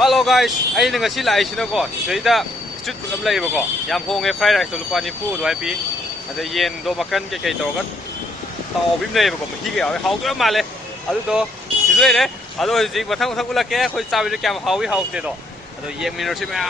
Hello guys, I nang ngasi lai sino ko. Sida street food am lai ba ko. Yam hong e fried rice to lupa ni pu do ai pi. Ada yen do makan ke kai to kan. Tao bim nei ba ko hi ge hau ga ma le. Adu do sidoi le. Adu ji mathang mathang ula ke khoi cha bi kyam hau wi hau te do. Adu yen minor si ma.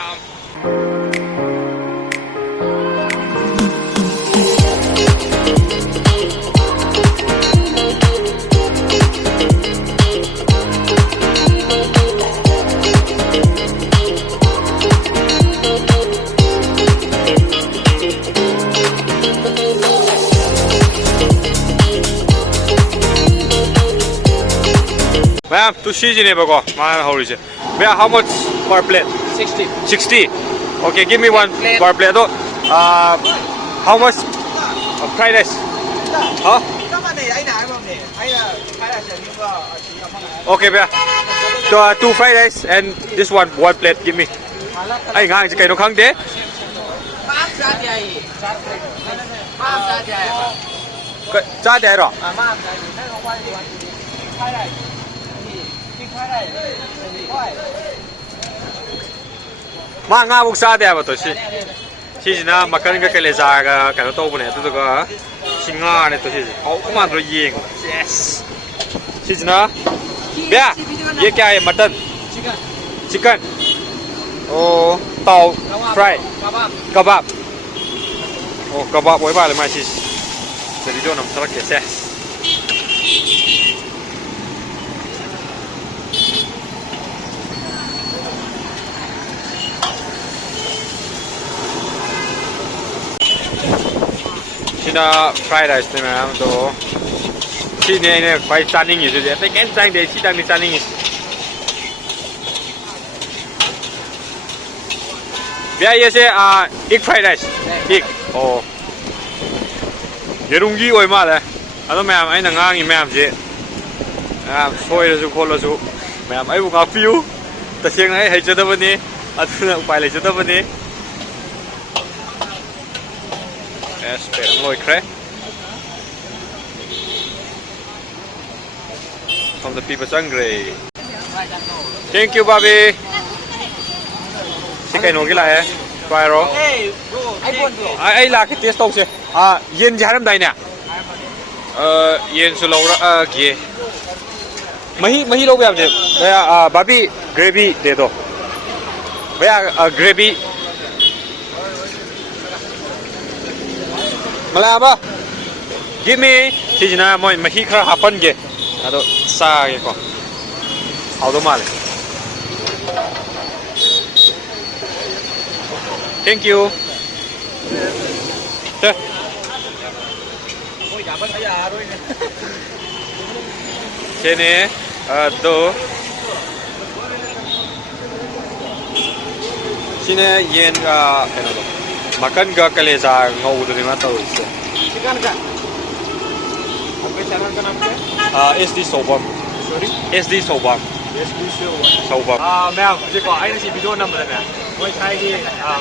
Ma'am, to see you never go. Man, how is it? Ma'am, how much per plate? 60. 60. Okay, give me one per plate. How much fried rice? Huh? Okay, ma'am. Two fried rice and this one plate. Give me. Ay, ngang chỉ cái nó khăng thế. Cha đẻ rồi. Ma nga buk sa de ba to si na makan ga kele za ga ka to bu ne to ga singa ne to si au ma ro yeng yes si na bia ye kya hai mutton chicken oh tao fry kebab oh kebab boy ba le ma si se video nam tra ke ses Sina fried rice này mà đồ khi này phải chăn ninh gì rồi, phải kén chăn để chỉ đang đi chăn ninh. Bây giờ sẽ egg fried rice, egg. Oh, giờ đúng gì vậy mà đấy? Anh em anh đang ngang gì em chứ? Xôi là chú khô là chú, em ấy cũng ngáp phiêu. Tất nhiên này hay chưa đâu vậy? Anh phải lấy chưa đâu vậy? Espera lôi khre. From the people hungry. Thank you, Bobby. Xin cái nồi cái lại, quay rồi. Ai là cái test tông chứ? Yen gì làm đây nè? Yen số lâu đó, kia. Mahi lâu bây giờ bây giờ Bobby gravy để đó. Bây giờ gravy. Malaba, give me. Chị na moi mahi khara hapan ge. Ado sa ge ko. Auto male. Thank you. Thế. Ôi, cảm ơn thầy à rồi. Thế này, do. Sini yen cái nào đó. Makan ga kaleza ngau tu ni mata usse. Chicken का. आपके channel का नाम क्या है? SD Sobam. Sorry. SD Sobam. SD Sobam. Ma'am ji को आई ना video number है मैं चाहे कि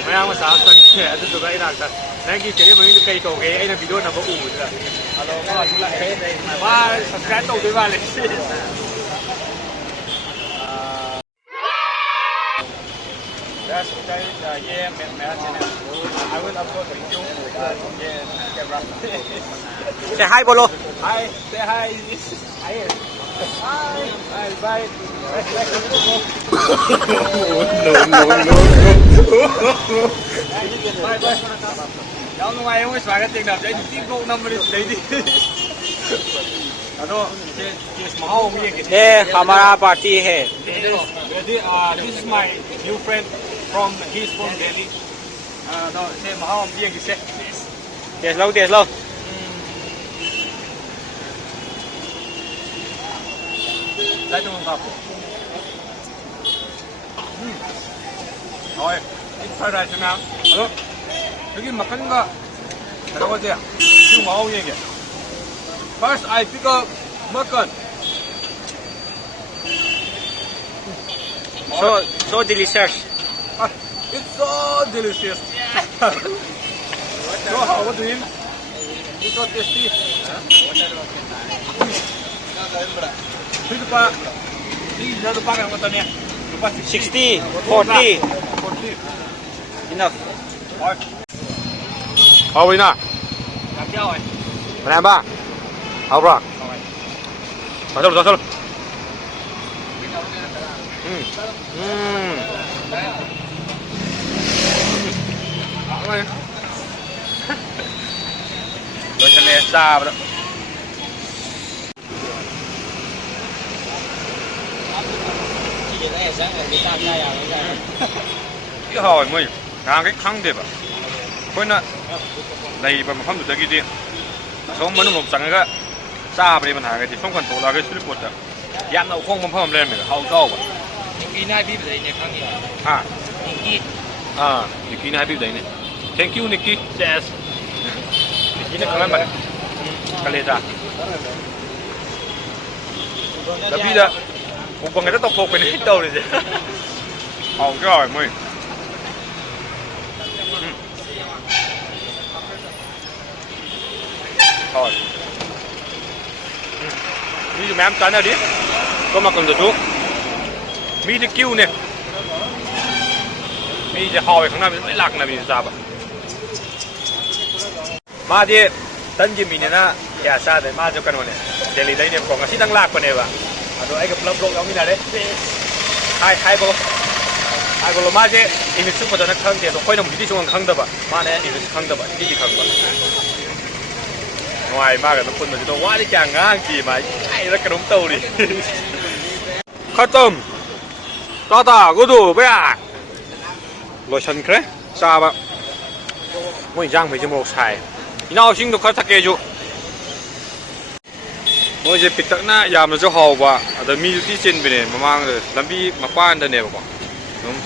मैम का साथ संग है तो दुबई ना था नहीं कि चलिए मैं कई तो गए आई ना वीडियो नंबर ऊ है हेलो वाह सब्सक्राइब तो भी वाले Yeah, I will upload the video. Camera. Say hi bolo. Hi, say hi. Hi. Hi, bye. Bye, bye. Cháu hôm nay mới xóa cái tiền đập đấy, tiền cô năm mươi đấy đi. Ano, this Mahao me again. ये हमारा party है. This is my new friend from he's from Delhi. No, say Mahao me again say. Tiệt lâu. Đây tôi học. Rồi, ít phải ra xem nào. Alo, 여기 막간 거 들어가자. 지금 Mahao 얘기. First, I pick up makan. So delicious. It's so delicious. So how about doing? It's so tasty. Itu pak, ini satu pakai motornya. 60 40 enough เอาไปนะมาแนมบ้างเอาป่ะมาชนโดยทะเลซาบแล้วcái hồi mình làm cái khăn đẹp à quên ạ này mà không được tới cái gì số mấy nóสั่งก็ซาไปปัญหากันที่ต้องคนโตแล้วก็ช่วยปวดอ่ะยามเราคงมันเพิ่มเล่นเหมือนเขาชอบอ่ะกินให้พี่ไปเลยเนี่ยครั้งนี้อ่ะกินให้พี่ไปเลยเนี่ย thank you Nicky yes กินในครั้งนั้นมันกันเลยจ้ะแล้วพี่จะผมบอกไงต้องพกเป็นให้โตเลยสิเอาก็อร่อยมั้ยthôi đi cho mẹ em cắn nào đi có mà còn được chú mi đi kêu nè miจะห่อไปข้างหน้ามันไม่หลักนะมีทราบอ่ะมาที่ตั้งยิมมีเนี่ยนะอย่าซาแต่มาเจ้ากันวันเนี่ยเดลิได้เนี่ยของอาชีพตั้งหลักคนเนี่ยว่ะเอาดูไอ้กับรับโลกเอามีอะไรhai bolo ma je ini super da na khang de to khoi na mu di chung khang da ba ma ne ini khang da ba di khang ba ngoài ma cái nó quân mà chúng tôi quá đi chàng ngang gì mà ai ra cái đống tàu đi khát tôm to tả có đủ với à rồi chân thế sao vậy mỗi giang phải cho một xài nào xin được khát thắc kê chú mỗi giờ bị tắc na yam nó cho hậu và ở mi đi trên bên này mà mang rồi làm bi mà qua đây này mà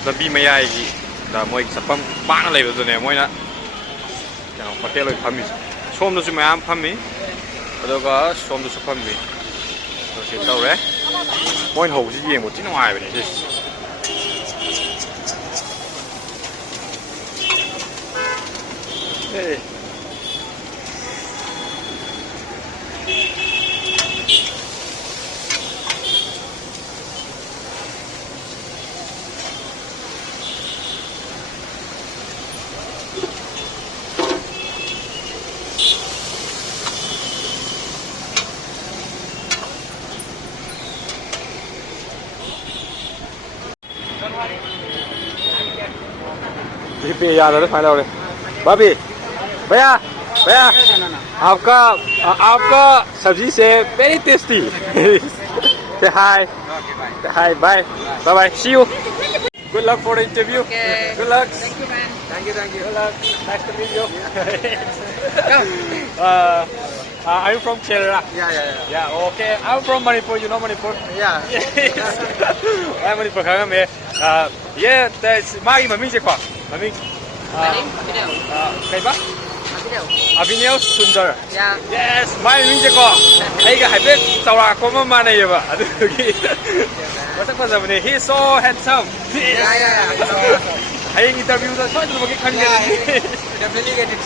làm bi mấy ai gì là mỗi sản phẩm bán này rồi này mỗi nè chẳng có thể lời phàm 솜도 좀 안 판미, 그다가 솜도 좀 판미. 그렇게 떠오래. 뭐인 호지 이해 못 지는 와야 돼. 네. पे याद है final वाले भाभी भैया आपका सब्जी से very tasty say hi bye see you good luck for the interview good luck Thank you, man. thank you good luck nice to meet you Go. are you from Kerala Yeah. okay I'm from Manipur you know Manipur Yeah. yes I'm Manipur khang me yeah that's mai mà mình sẽ qua mà mình My name? Abhinav. cái bác Abhinav. Abhinav Sundar Yeah. yes mai mình sẽ qua ai cái hai bên sau là có mà này vậy à được cái mà chắc là mình he's so handsome Yeah. hay interview đó thôi một cái khăn cái Definitely get it.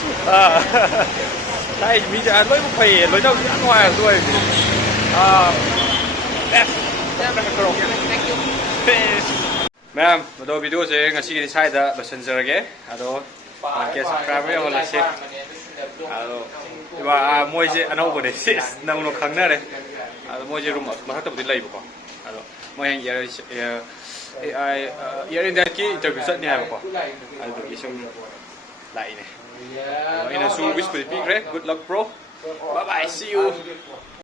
đây mình sẽ lối một phải lối đâu ra ngoài rồi yes Thank you. Ma'am, video video sẽ ngasi ini saya dah bersenjata ado pakai subscribe ya kalau sih ado iba mau je anak boleh sih nang nak khang nare ado mau je rumah masa tu boleh buka ado mau yang AI ini dah ki interview set ni apa ado isung lain ni ini su wis good luck bro bye bye see you